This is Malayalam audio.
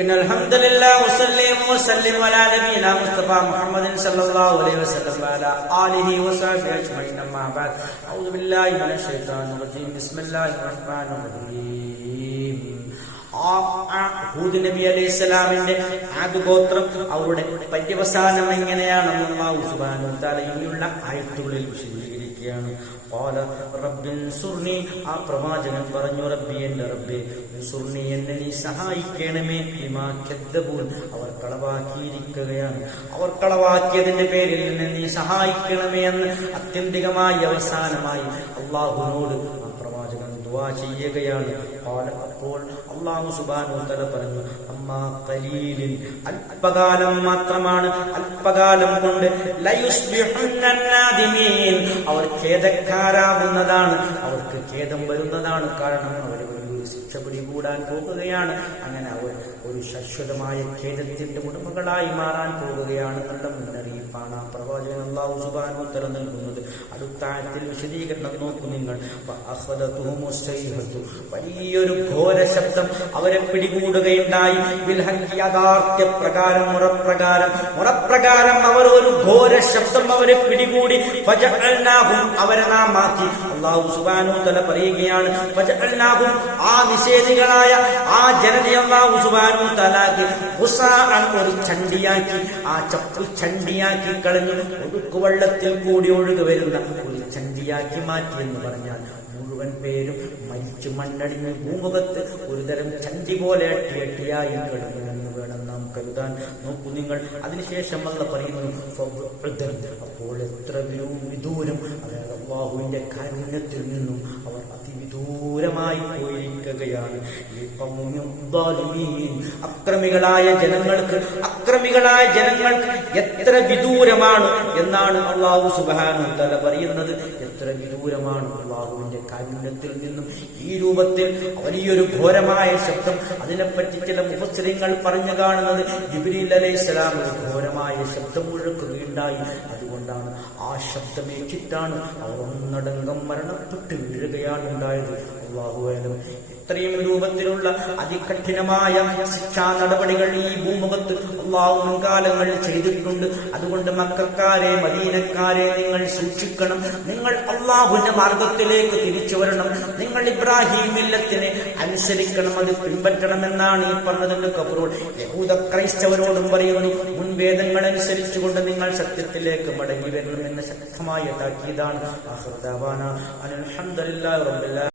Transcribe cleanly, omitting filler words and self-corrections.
إن الحمد لله وسلم على نبينا مصطفى محمد صلى الله عليه وسلم وعلى آله وصحبه أجمعين أما بعد أعوذ بالله من الشيطان الرجيم بسم الله الرحمن الرحيم ഹൂദ് നബി അലൈഹി സ്വലാമിന്റെ ആദ് ഗോത്രം അവരുടെ പര്യവസാനം എങ്ങനെയാണെന്ന് അല്ലാഹു സുബ്ഹാനഹു വ തആല ഇനിയുള്ള ആയത്തുകളിൽ വിശദീകരിക്കുകയാണ്. ഖാല റബ്ബിൻസുർനി, ആ പ്രവാചകൻ പറഞ്ഞു, റബ്ബി എന്റെ റബ്ബേ, ഉൻസുർനി എന്നെ നീ സഹായിക്കണമേ, ബിമാ കദ്ദബൂൻ, അവർ കളവാക്കിയിരിക്കുകയാണ്, അവർ കളവാക്കിയതിന്റെ പേരിൽ എന്നെ നീ സഹായിക്കണമേ എന്ന് അത്യന്തികമായി അവസാനമായി അല്ലാഹുവിനോട് ആ പ്രവാചകൻ ദുആ ചെയ്യുകയാണ്. അപ്പോൾ അല്ലാഹു സുബ്ഹാനഹു വ തആല പറഞ്ഞു, അമ്മാ ഖലീലിൻ, അല്പകാലം മാത്രമാണ്, അല്പകാലം കൊണ്ട് ലയുസ്ബിഹുന്ന നാദിമീൻ, അവർ ഖേദക്കാരാവുന്നതാണ്, അവർക്ക് ഖേദം വരുന്നതാണ്. കാരണം അവർ ശിക്ഷ പിടികൂടാൻ പോകുകയാണ്. അങ്ങനെ അവർ ഒരു ശാശ്വതമായ ഖേദത്തിന്റെ ഉടമകളായി മാറാൻ പോകുകയാണ് എന്നുള്ള മുന്നറിയിപ്പാണ് ആ പ്രവാചകൻ അല്ലാഹു സുബ്ഹാനഹു വ തആല നൽകുന്നത്. അടുത്ത ആയത്തിൽ വിശദീകരണം നോക്കൂ നിങ്ങൾ. വലിയൊരു ഘോര ശബ്ദം അവരെ പിടികൂടുകയുണ്ടായി. യാഥാർത്ഥ്യ പ്രകാരം മുറപ്രകാരം അവർ ഒരു ഘോര ശബ്ദം അവരെ പിടികൂടി. അവരെ നാം മാറ്റി. അല്ലാഹു സുബ്ഹാനഹു വ തആല പറയുകയാണ്, ആ നിഷേധികളായ ആ ജനതയെ അല്ലാഹു സുബ്ഹാനഹു വ തആല ഒരു ചണ്ടിയാക്കി, ആ ചപ്പു ചണ്ടിയാക്കി കളഞ്ഞു. ഒഴുക്കുവെള്ളത്തിൽ കൂടി ഒഴുകി വരുന്ന ഒരു ചണ്ടിയാക്കി മാറ്റി എന്ന് പറഞ്ഞാൽ മുഴുവൻ പേരും മരിച്ചു മണ്ണടിഞ്ഞ് ഭൂമുഖത്ത് ഒരുതരം ചണ്ടി പോലെ അട്ടിയായി കിടന്നു എന്ന് വേണം നാം കരുതാൻ. നോക്കൂ നിങ്ങൾ. അതിനുശേഷം അല്ലാഹു പറയുന്നു, അപ്പോൾ എത്ര വിദൂരം, അതായത് അല്ലാഹുവിന്റെ കാരുണ്യത്തിൽ നിന്നും അവർ അതിവിദൂരമായി പോയിരിക്കുകയാണ്. അക്രമികളായ ജനങ്ങൾക്ക് എത്ര വിദൂരമാണ് എന്നാണ് അല്ലാഹു സുബ്ഹാനഹു വ തആല പറയുന്നത്. എത്ര വിദൂരമാണ് അല്ലാഹുവിന്റെ കാരുണ്യത്തിൽ നിന്നും. ഈ രൂപത്തിൽ വലിയൊരു ഘോരമായ ശബ്ദം, അതിനെപ്പറ്റി ചില മുഫസ്സിറുകൾ പറഞ്ഞു കാണുന്നത് ജിബ്രീൽ അലൈഹിസ്സലാം ഒരു ഘോരമായ ശബ്ദം മുഴക്കുകയുണ്ടായി. അതുകൊണ്ടാണ് ആ ശബ്ദമേറ്റിട്ടാണ് അവർ ഒന്നടങ്കം മരണപ്പെട്ട് വീഴുകയാണ് ഉണ്ടായത്. അല്ലാഹുവേലും ഇത്രയും രൂപത്തിലുള്ള അതികഠിനമായ ശിക്ഷാ നടപടികൾ ഈ ഭൂമുഖത്ത് അല്ലാഹു മുൻകാലങ്ങളിൽ ചെയ്തിട്ടുണ്ട്. അതുകൊണ്ട് മക്കക്കാരെ, മദീനക്കാരെ, നിങ്ങൾ സൂക്ഷിക്കണം. നിങ്ങൾ അല്ലാഹുവിന്റെ മാർഗത്തിലേക്ക് തിരിച്ചു വരണം. നിങ്ങൾ ഇബ്രാഹിം മില്ലത്തിനെ അനുസരിക്കണം, അത് പിൻപറ്റണമെന്നാണ് ഈ പറഞ്ഞതിന്റെ കബറോൾ യഹൂദ ക്രൈസ്തവരോടും പറയുന്നു. മുൻവേദങ്ങൾ അനുസരിച്ചുകൊണ്ട് നിങ്ങൾ സത്യത്തിലേക്ക് മടങ്ങി വരണമെന്ന് ശക്തമായ താക്കീതാണ്.